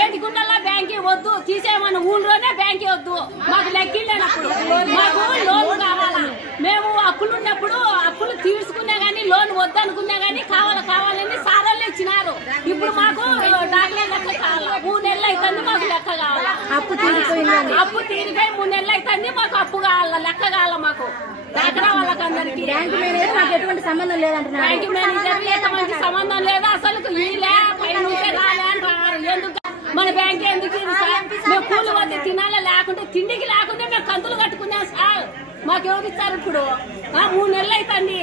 ఏంటి గుండెల్లో బ్యాంకి వద్దు, తీసేయమని ఊళ్ళోనే బ్యాంకి వద్దు, మాకు లెక్కిళ్ళేనప్పుడు మాకు లోన్ కావాలా. మేము అప్పులు ఉన్నప్పుడు అప్పులు తీసుకున్నా గానీ లోన్ వద్దనుకున్నా గానీ కావాలని సారాలు ఇచ్చినారు. ఇప్పుడు మాకు డాక్లే లెక్క కావాలా. 3 నెలలు అవుతుంది మాకు లెక్క కావాలా. అప్పు తీరిపోయి 3 నెలలు అవుతుంది మాకు అప్పు కావాలా, లెక్క కావాలా. మాకు డాక్రా వాళ్ళకి అందరికి బ్యాంకు మేనేజర్ నాకు ఎటువంటి సంబంధం లేదంటున్నారు. బ్యాంకు మేనేజర్ ఎటువంటి సంబంధం లేదు అసలు. వీళ్ళే పైన రాలే అంటారు. ఎందుకు మన బ్యాంక్ ఎందుకు మేము కూలి వద్ద తినాలా, లేకుంటే తిండికి లేకుంటే మేము కంతులు కట్టుకున్నాం సార్. మాకు ఎవరు ఇస్తారు ఇప్పుడు? 3 నెలలు అవుతుంది.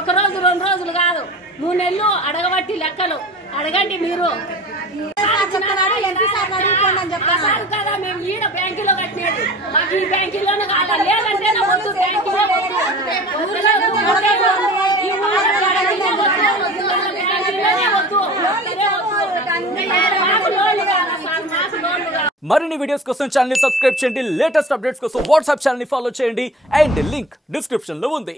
1 రోజు 2 రోజులు కాదు, 3 నెలలు అడగబట్టి లెక్కలు అడగండి మీరు. కదా మేము ఈడ బ్యాంకులో కట్టినది, మాకు ఈ బ్యాంకులోనే కావాలి. లేదంటే వద్దు, బ్యాంకులో మరిన్ని వీడియోస్ కోసం ఛానల్ ని సబ్స్క్రైబ్ చేయండి. లేటెస్ట్ అప్డేట్స్ కోసం వాట్సాప్ ఛానల్ ని ఫాలో చేయండి. అండ్ లింక్ డిస్క్రిప్షన్ లో ఉంది.